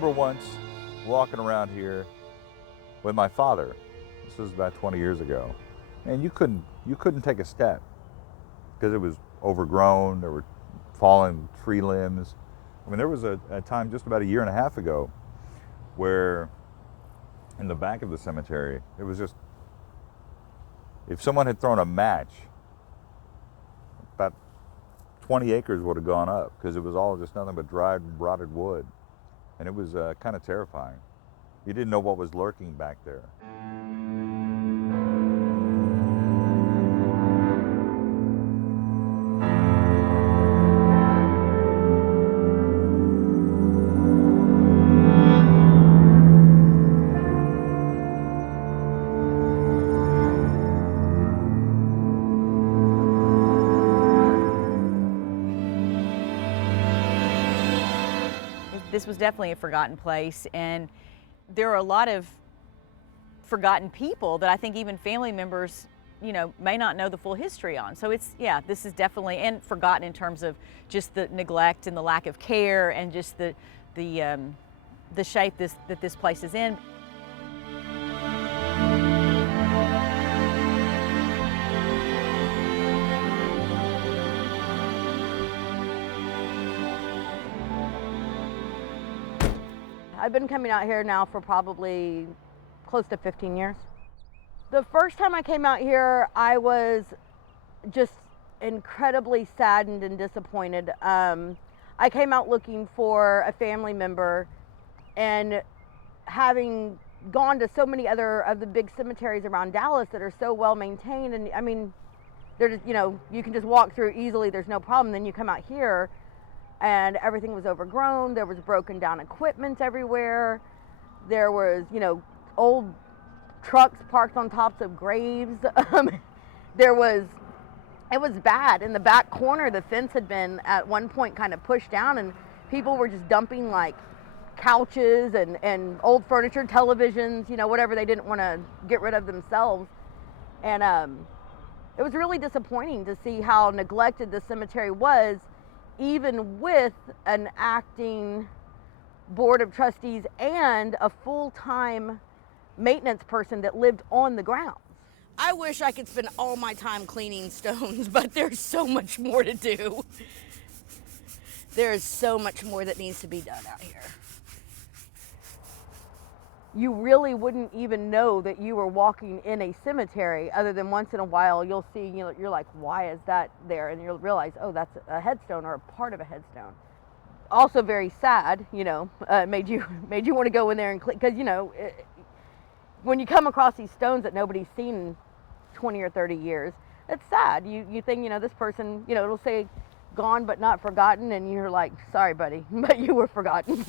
remember once walking around here with my father. This was about 20 years ago. And you couldn't take a step because it was overgrown. There were fallen tree limbs. I mean, there was a time just about a year and a half ago where in the back of the cemetery, it was just, if someone had thrown a match, about 20 acres would have gone up because it was all just nothing but dried, rotted wood. And it was kind of terrifying. You didn't know what was lurking back there. This was definitely a forgotten place, and there are a lot of forgotten people that I think even family members, may not know the full history on. So this is definitely, and forgotten in terms of just the neglect and the lack of care and just the shape that this place is in. I've been coming out here now for probably close to 15 years. The first time I came out here, I was just incredibly saddened and disappointed. I came out looking for a family member, and having gone to so many other of the big cemeteries around Dallas that are so well maintained, and I mean, they're just, you can just walk through easily, there's no problem. Then you come out here and everything was overgrown. There was broken down equipment everywhere. There was, old trucks parked on tops of graves. It was bad. In the back corner, the fence had been at one point kind of pushed down, and people were just dumping like couches and old furniture, televisions, whatever they didn't want to get rid of themselves. And it was really disappointing to see how neglected the cemetery was, even with an acting board of trustees and a full-time maintenance person that lived on the grounds. I wish I could spend all my time cleaning stones, but there's so much more to do. There's so much more that needs to be done out here. You really wouldn't even know that you were walking in a cemetery, other than once in a while you'll see, you're like, why is that there? And you'll realize, oh, that's a headstone or a part of a headstone. Also very sad, made you want to go in there and clean, because when you come across these stones that nobody's seen in 20 or 30 years, it's sad. You think, this person, it'll say gone but not forgotten, and you're like, sorry buddy, but you were forgotten.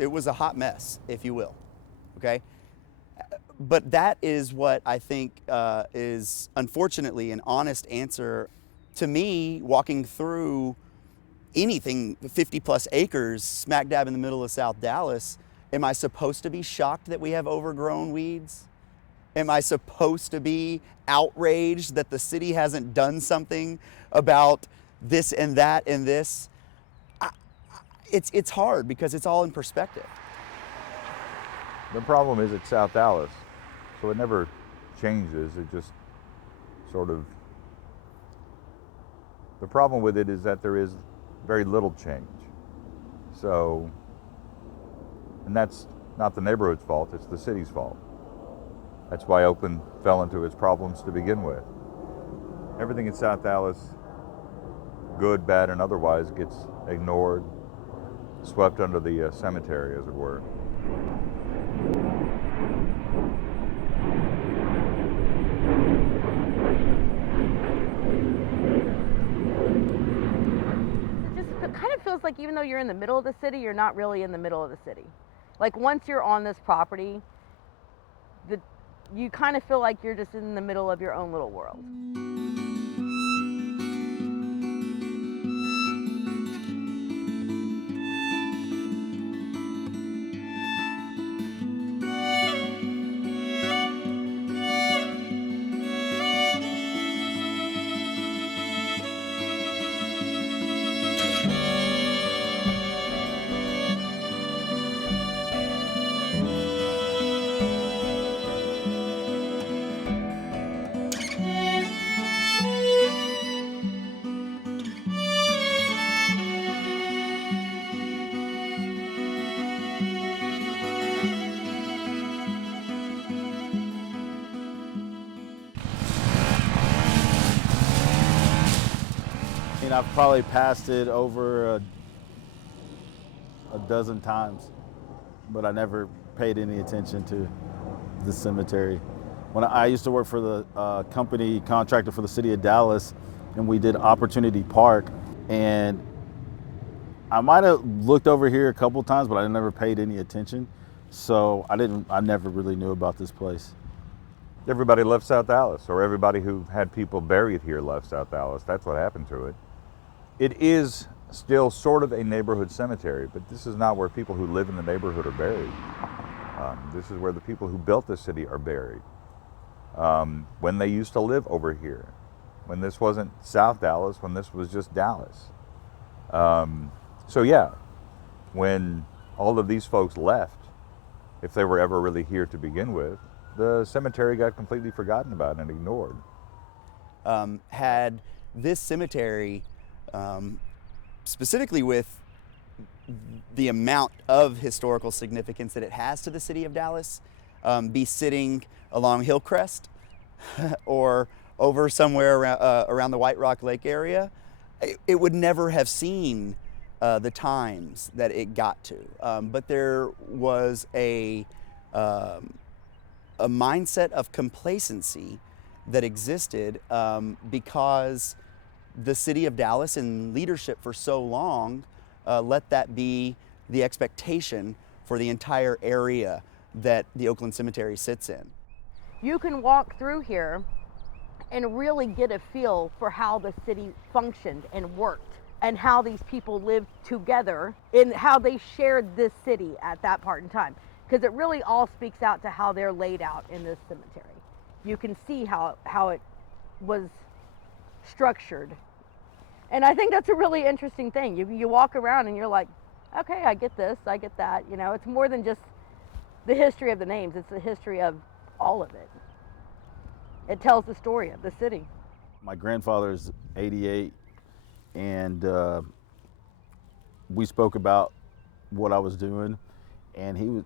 It was a hot mess, if you will, okay? But that is what I think is, unfortunately, an honest answer. To me, walking through anything 50 plus acres smack dab in the middle of South Dallas, am I supposed to be shocked that we have overgrown weeds? Am I supposed to be outraged that the city hasn't done something about this and that and this? It's hard because it's all in perspective. The problem is it's South Dallas, so it never changes. It just sort of, the problem with it is that there is very little change. So, and that's not the neighborhood's fault, it's the city's fault. That's why Oakland fell into its problems to begin with. Everything in South Dallas, good, bad, and otherwise, gets ignored, swept under the cemetery, as it were. It kind of feels like even though you're in the middle of the city, you're not really in the middle of the city. Like once you're on this property, you kind of feel like you're just in the middle of your own little world. mean, I've probably passed it over a dozen times, but I never paid any attention to the cemetery. When I used to work for the company contractor for the city of Dallas, and we did Opportunity Park, and I might have looked over here a couple times, but I never paid any attention. So I never really knew about this place. Everybody left South Dallas, or everybody who had people buried here left South Dallas. That's what happened to it. It is still sort of a neighborhood cemetery, but this is not where people who live in the neighborhood are buried. This is where the people who built this city are buried. When they used to live over here, when this wasn't South Dallas, when this was just Dallas. So yeah, when all of these folks left, if they were ever really here to begin with, the cemetery got completely forgotten about and ignored. Had this cemetery, specifically with the amount of historical significance that it has to the city of Dallas, be sitting along Hillcrest or over somewhere around the White Rock Lake area, it would never have seen the times that it got to. But there was a mindset of complacency that existed because the city of Dallas and leadership for so long let that be the expectation for the entire area that the Oakland Cemetery sits in. You can walk through here and really get a feel for how the city functioned and worked, and how these people lived together, and how they shared this city at that part in time. Because it really all speaks out to how they're laid out in this cemetery. You can see how it was structured. And I think that's a really interesting thing. You walk around and you're like, okay, I get this, I get that. You know, it's more than just the history of the names, it's the history of all of it. It tells the story of the city. My grandfather's 88, and we spoke about what I was doing, and he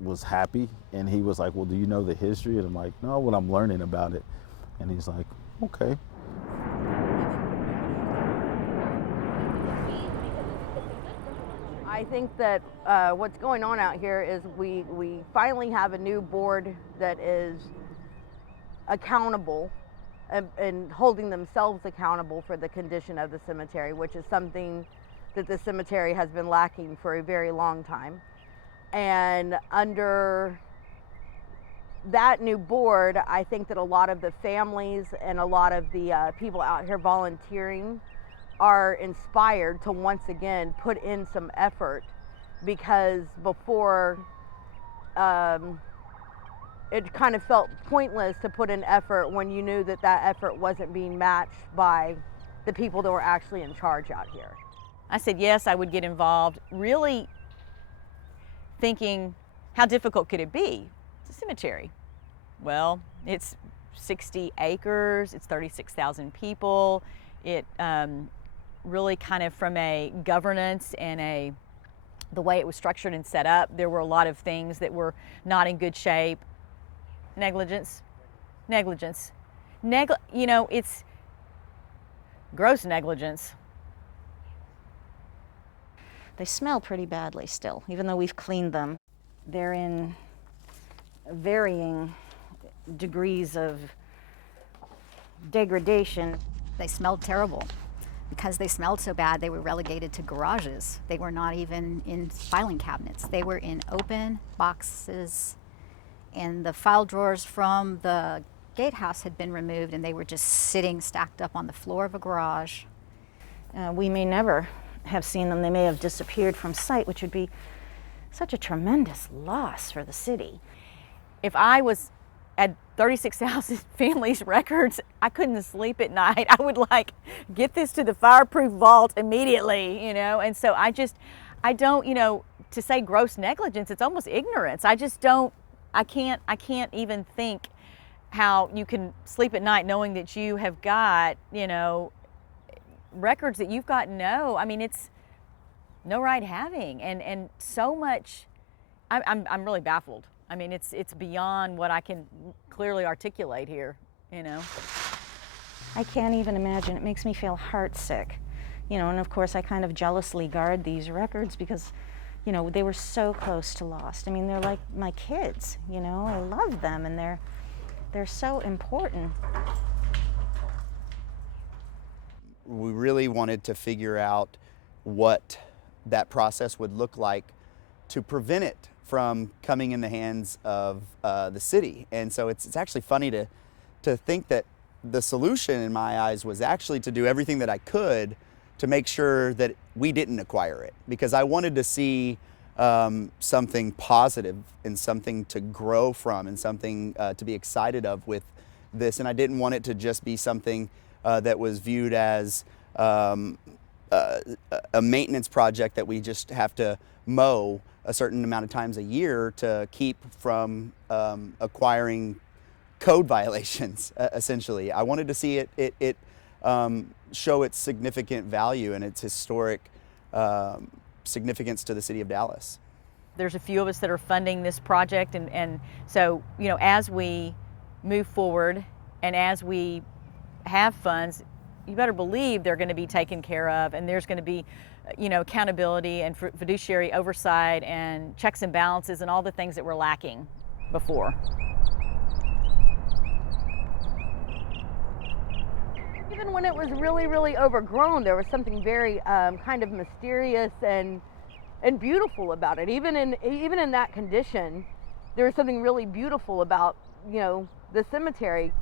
was happy, and he was like, well, do you know the history? And I'm like, no, well, I'm learning about it. And he's like, okay. I think that what's going on out here is we finally have a new board that is accountable and holding themselves accountable for the condition of the cemetery, which is something that the cemetery has been lacking for a very long time. And under that new board, I think that a lot of the families and a lot of the people out here volunteering are inspired to once again put in some effort, because before it kind of felt pointless to put in effort when you knew that that effort wasn't being matched by the people that were actually in charge out here. I said yes, I would get involved, really thinking, how difficult could it be? It's a cemetery. Well, it's 60 acres, it's 36,000 people. It really kind of, from a governance and the way it was structured and set up, there were a lot of things that were not in good shape. Negligence. You know, it's gross negligence. They smell pretty badly still, even though we've cleaned them. They're in varying degrees of degradation. They smelled terrible. Because they smelled so bad, they were relegated to garages. They were not even in filing cabinets. They were in open boxes, and the file drawers from the gatehouse had been removed, and they were just sitting stacked up on the floor of a garage. We may never have seen them. They may have disappeared from sight, which would be such a tremendous loss for the city. If I was at 36,000 families' records, I couldn't sleep at night. I would get this to the fireproof vault immediately, you know? And so I don't, you know, to say gross negligence, it's almost ignorance. I can't even think how you can sleep at night knowing that you have got, you know, records that you've got I mean, it's no right having, and so much. I'm really baffled. I mean, it's beyond what I can clearly articulate here, you know. I can't even imagine. It makes me feel heartsick You know, and of course I kind of jealously guard these records because, you know, they were so close to lost. I mean, they're like my kids, you know, I love them and they're so important. We really wanted to figure out what that process would look like to prevent it from coming in the hands of the city. And so it's actually funny to think that the solution in my eyes was actually to do everything that I could to make sure that we didn't acquire it, because I wanted to see something positive and something to grow from and something to be excited of with this. And I didn't want it to just be something that was viewed as a maintenance project that we just have to mow a certain amount of times a year to keep from acquiring code violations, essentially. I wanted to see it show its significant value and its historic significance to the city of Dallas. There's a few of us that are funding this project, and so, you know, as we move forward and as we have funds, you better believe they're going to be taken care of, and there's going to be, you know, accountability and fiduciary oversight and checks and balances and all the things that were lacking before. Even when it was really, really overgrown, there was something very kind of mysterious and beautiful about it. Even in that condition, there was something really beautiful about, you know, the cemetery.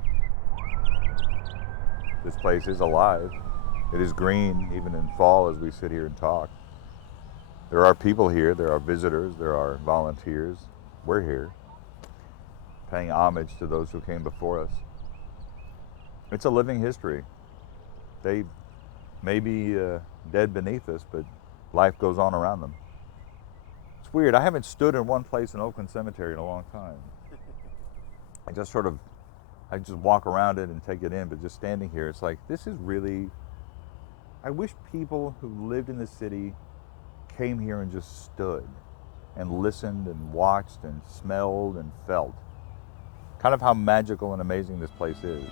This place is alive. It is green even in fall as we sit here and talk. There are people here, there are visitors, there are volunteers. We're here paying homage to those who came before us. It's a living history. They may be dead beneath us, but life goes on around them. It's weird. I haven't stood in one place in Oakland Cemetery in a long time. I just walk around it and take it in, but just standing here, it's like, this is really, I wish people who lived in the city came here and just stood and listened and watched and smelled and felt. Kind of how magical and amazing this place is.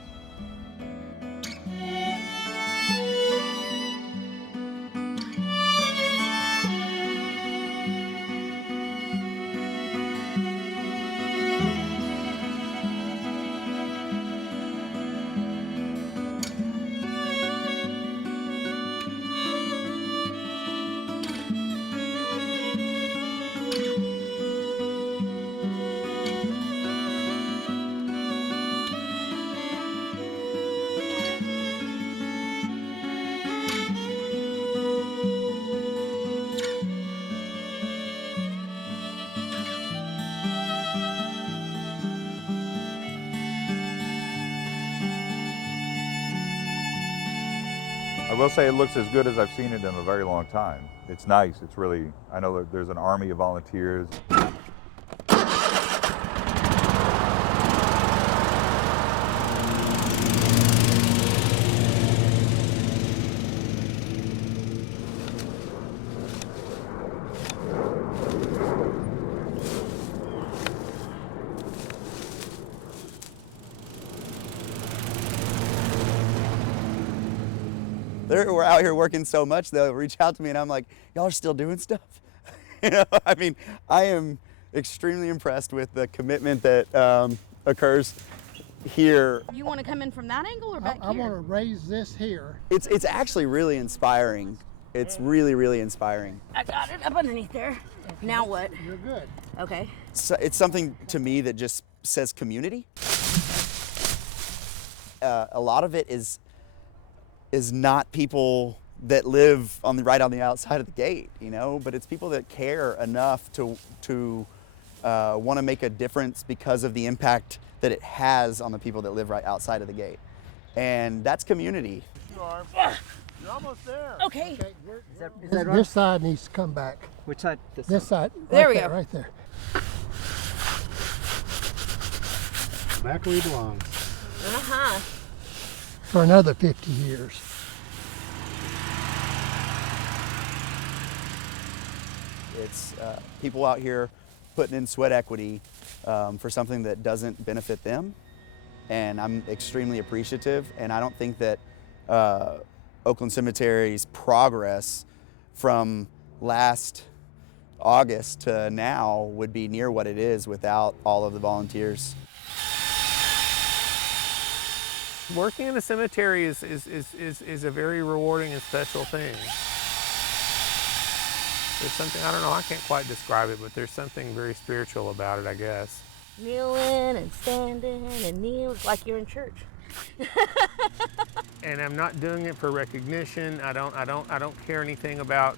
I will say it looks as good as I've seen it in a very long time. It's nice. It's really, I know that there's an army of volunteers. We're out here working so much, they'll reach out to me and I'm like, y'all are still doing stuff? You know, I mean, I am extremely impressed with the commitment that occurs here. You want to come in from that angle or back I here? want to raise this here. It's actually really inspiring. It's really, really inspiring. I got it up underneath there. Now what? You're good. Okay. So it's something to me that just says community. A lot of it is not people that live right on the outside of the gate, you know, but it's people that care enough to want to make a difference because of the impact that it has on the people that live right outside of the gate. And that's community. You're almost there. Okay. This side needs to come back. Which side? This side. There right we go. Right there. Back where he belongs. Uh-huh. For another 50 years. It's people out here putting in sweat equity for something that doesn't benefit them. And I'm extremely appreciative. And I don't think that Oakland Cemetery's progress from last August to now would be near what it is without all of the volunteers. Working in a cemetery is a very rewarding and special thing. There's something, I don't know, I can't quite describe it, but there's something very spiritual about it, I guess. Kneeling and standing and kneeling like you're in church. And I'm not doing it for recognition. I don't care anything about,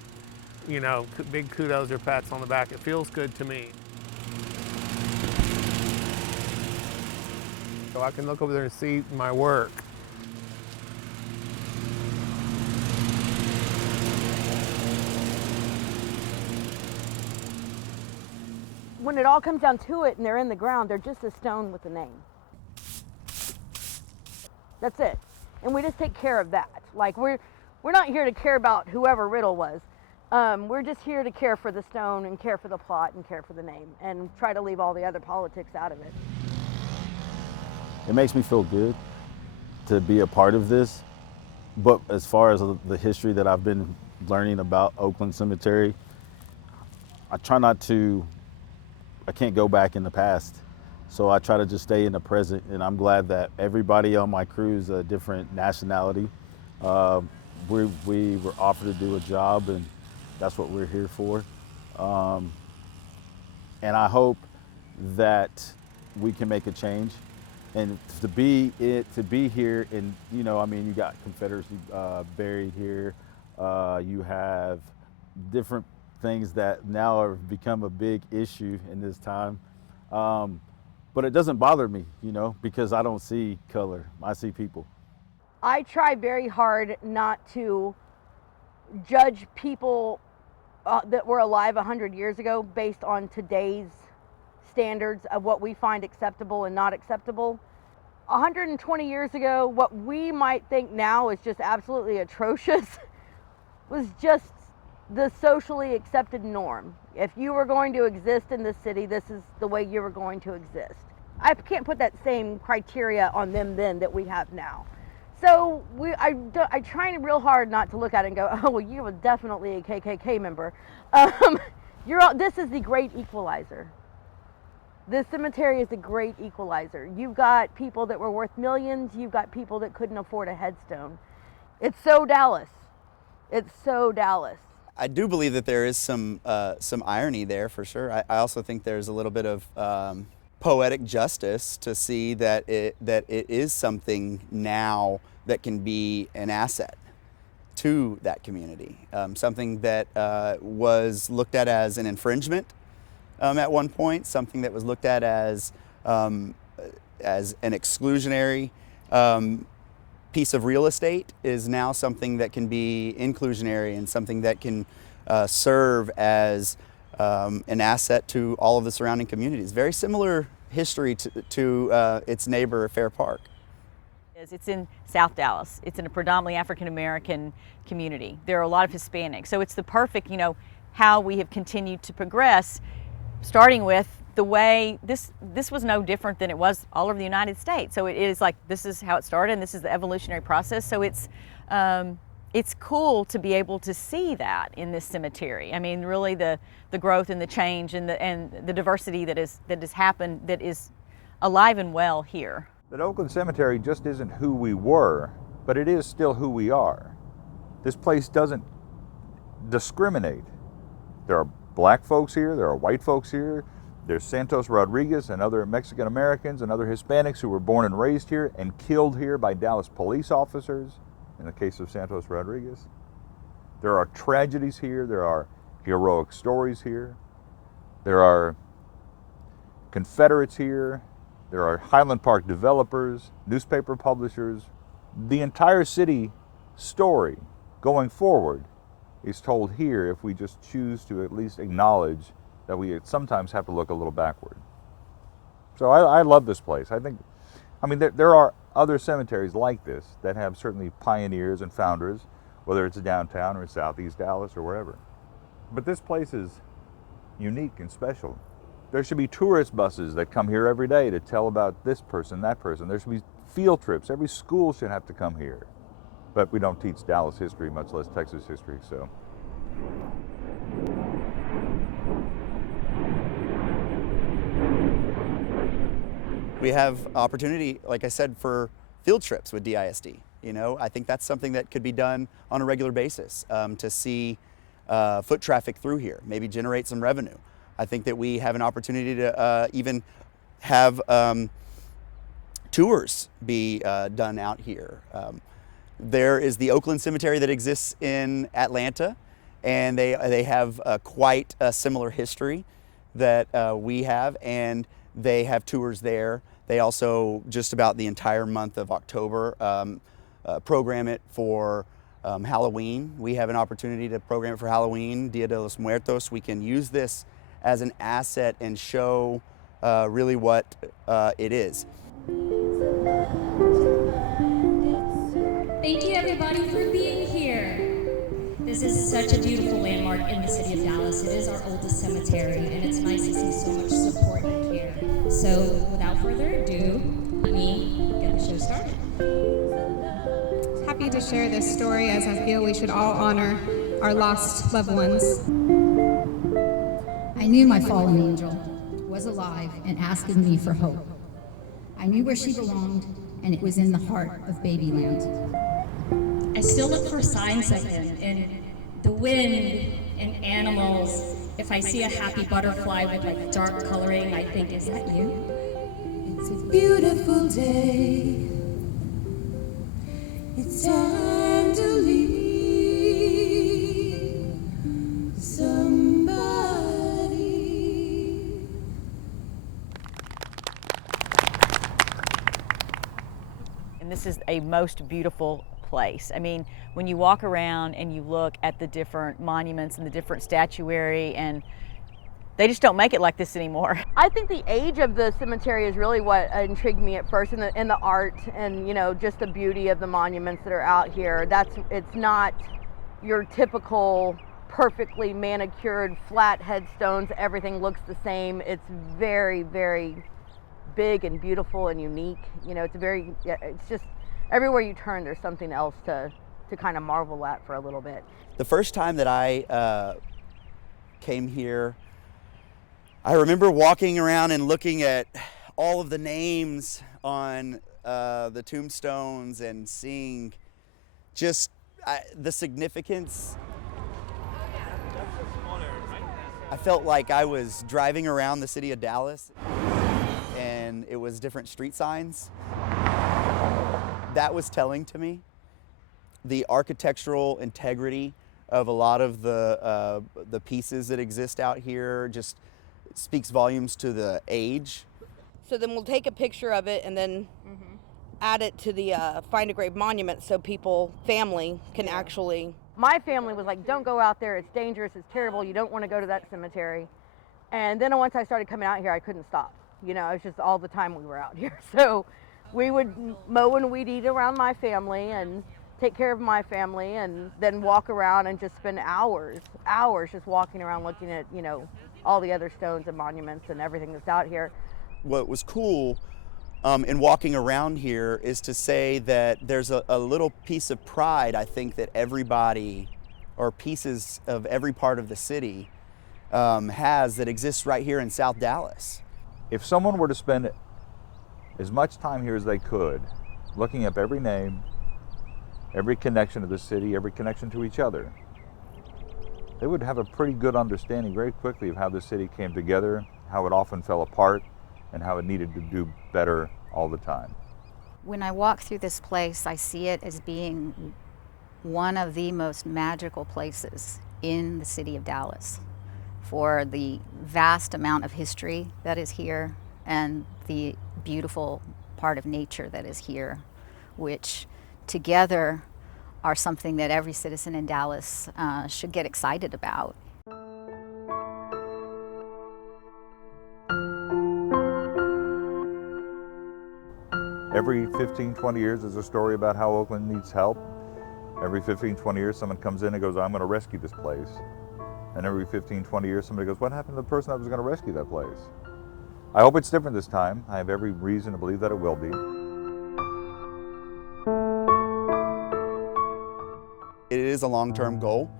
you know, big kudos or pats on the back. It feels good to me. So I can look over there and see my work. When it all comes down to it and they're in the ground, they're just a stone with a name. That's it. And we just take care of that. Like we're not here to care about whoever Riddle was. We're just here to care for the stone and care for the plot and care for the name and try to leave all the other politics out of it. It makes me feel good to be a part of this. But as far as the history that I've been learning about Oakland Cemetery, I try not to, I can't go back in the past. So I try to just stay in the present, and I'm glad that everybody on my crew is a different nationality. We were offered to do a job, and that's what we're here for. And I hope that we can make a change. And to be here, and you know, I mean, you got Confederacy buried here. You have different things that now have become a big issue in this time. But it doesn't bother me, you know, because I don't see color, I see people. I try very hard not to judge people that were alive 100 years ago based on today's standards of what we find acceptable and not acceptable. 120 years ago, what we might think now is just absolutely atrocious was just the socially accepted norm. If you were going to exist in this city, this is the way you were going to exist. I can't put that same criteria on them then that we have now. So I try real hard not to look at it and go, oh, well, you were definitely a KKK member. This is the great equalizer. This cemetery is a great equalizer. You've got people that were worth millions. You've got people that couldn't afford a headstone. It's so Dallas. It's so Dallas. I do believe that there is some irony there for sure. I also think there's a little bit of poetic justice to see that it is something now that can be an asset to that community. Something that was looked at as an infringement at one point, something that was looked at as an exclusionary piece of real estate is now something that can be inclusionary and something that can serve as an asset to all of the surrounding communities. Very similar history to its neighbor, Fair Park. It's in South Dallas. It's in a predominantly African-American community. There are a lot of Hispanics. So it's the perfect, you know, how we have continued to progress, starting with the way this was no different than it was all over the United States. So it is like, this is how it started and this is the evolutionary process. So it's cool to be able to see that in this cemetery. I mean, really the growth and the change and the diversity that has happened, that is alive and well here. But Oakland Cemetery just isn't who we were, but it is still who we are. This place doesn't discriminate. There are black folks here, there are white folks here, there's Santos Rodriguez and other Mexican Americans and other Hispanics who were born and raised here and killed here by Dallas police officers, in the case of Santos Rodriguez. There are tragedies here, there are heroic stories here, there are Confederates here, there are Highland Park developers, newspaper publishers. The entire city story going forward is told here if we just choose to at least acknowledge that we sometimes have to look a little backward. So I love this place. I mean, there are other cemeteries like this that have certainly pioneers and founders, whether it's downtown or Southeast Dallas or wherever. But this place is unique and special. There should be tourist buses that come here every day to tell about this person, that person. There should be field trips. Every school should have to come here. But we don't teach Dallas history, much less Texas history, so. We have opportunity, like I said, for field trips with DISD. You know, I think that's something that could be done on a regular basis to see foot traffic through here, maybe generate some revenue. I think that we have an opportunity to even have tours be done out here. There is the Oakland Cemetery that exists in Atlanta, and they have quite a similar history that we have, and they have tours there. They also, just about the entire month of October, program it for Halloween. We have an opportunity to program it for Halloween, Dia de los Muertos. We can use this as an asset and show really what it is. Thank you everybody for being here. This is such a beautiful landmark in the city of Dallas. It is our oldest cemetery, and it's nice to see so much support and care. So without further ado, let me get the show started. Happy to share this story, as I feel we should all honor our lost loved ones. I knew my fallen angel was alive and asking me for hope. I knew where she belonged, and it was in the heart of Babyland. I still look for signs of him in the wind and animals. If I see a happy butterfly with like dark coloring, I think, is that you? It's a beautiful day. It's time to leave somebody. And this is a most beautiful place. I mean, when you walk around and you look at the different monuments and the different statuary, and they just don't make it like this anymore. I think the age of the cemetery is really what intrigued me at first, and the art, and you know, just the beauty of the monuments that are out here. It's not your typical perfectly manicured flat headstones. Everything looks the same. It's very, very big and beautiful and unique. You know, it's just everywhere you turn, there's something else to kind of marvel at for a little bit. The first time that I came here, I remember walking around and looking at all of the names on the tombstones and seeing just the significance. I felt like I was driving around the city of Dallas and it was different street signs. That was telling to me. The architectural integrity of a lot of the pieces that exist out here just speaks volumes to the age. So then we'll take a picture of it and then add it to the Find a Grave monument so family can actually. My family was like, don't go out there, it's dangerous, it's terrible, you don't want to go to that cemetery. And then once I started coming out here, I couldn't stop. You know, it was just all the time we were out here. So we would mow and weed eat around my family and take care of my family, and then walk around and just spend hours just walking around looking at, you know, all the other stones and monuments and everything that's out here. What was cool in walking around here is to say that there's a little piece of pride, I think, that everybody, or pieces of every part of the city has, that exists right here in South Dallas. If someone were to spend as much time here as they could, looking up every name, every connection to the city, every connection to each other, they would have a pretty good understanding very quickly of how the city came together, how it often fell apart, and how it needed to do better all the time. When I walk through this place, I see it as being one of the most magical places in the city of Dallas, for the vast amount of history that is here and the beautiful part of nature that is here, which together are something that every citizen in Dallas should get excited about. Every 15, 20 years there's a story about how Oakland needs help. Every 15, 20 years someone comes in and goes, I'm going to rescue this place. And every 15, 20 years somebody goes, what happened to the person that was going to rescue that place? I hope it's different this time. I have every reason to believe that it will be. it is a long-term goal,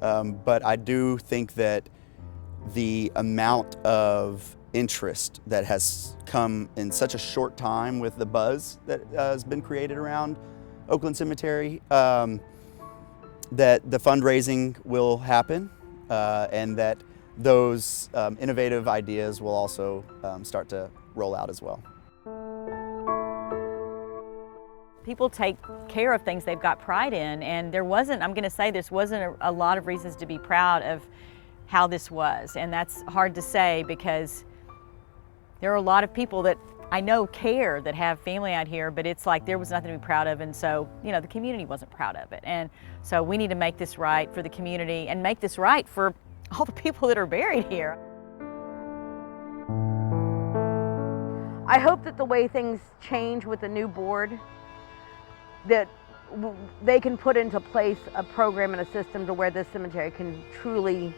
but I do think that the amount of interest that has come in such a short time with the buzz that has been created around Oakland Cemetery, that the fundraising will happen, and that those innovative ideas will also start to roll out as well. People take care of things they've got pride in, and there wasn't, I'm going to say, this wasn't a lot of reasons to be proud of how this was, and that's hard to say because there are a lot of people that I know care, that have family out here, but it's like there was nothing to be proud of, and so, you know, the community wasn't proud of it. And so we need to make this right for the community and make this right for all the people that are buried here. I hope that the way things change with the new board, that they can put into place a program and a system to where this cemetery can truly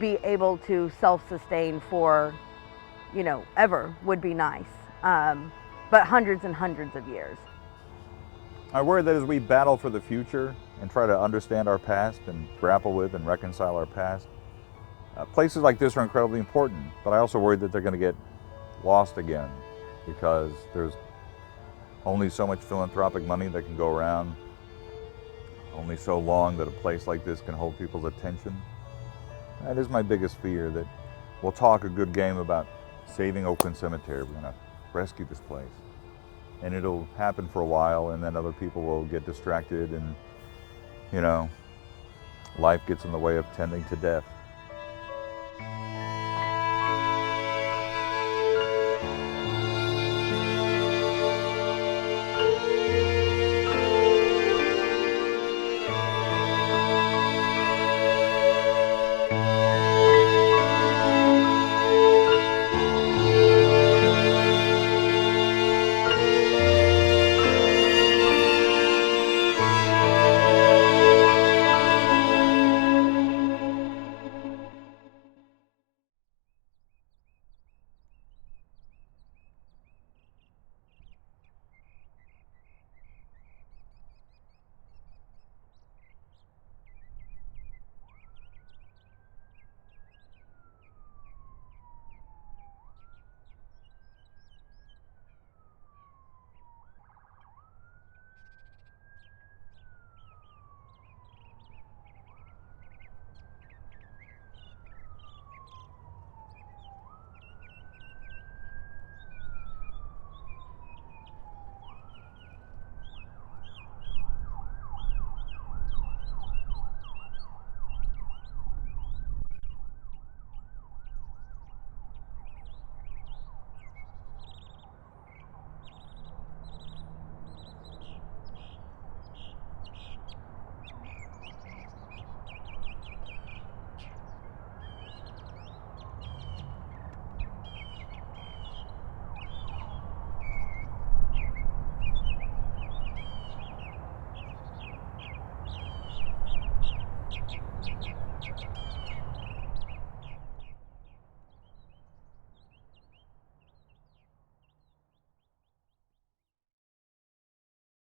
be able to self-sustain for, you know, ever would be nice, but hundreds and hundreds of years. I worry that as we battle for the future and try to understand our past and grapple with and reconcile our past, places like this are incredibly important, but I also worry that they're going to get lost again because there's only so much philanthropic money that can go around, only so long that a place like this can hold people's attention. That is my biggest fear, that we'll talk a good game about saving Oakland Cemetery. We're going to rescue this place. And it'll happen for a while, and then other people will get distracted, and, you know, life gets in the way of tending to death.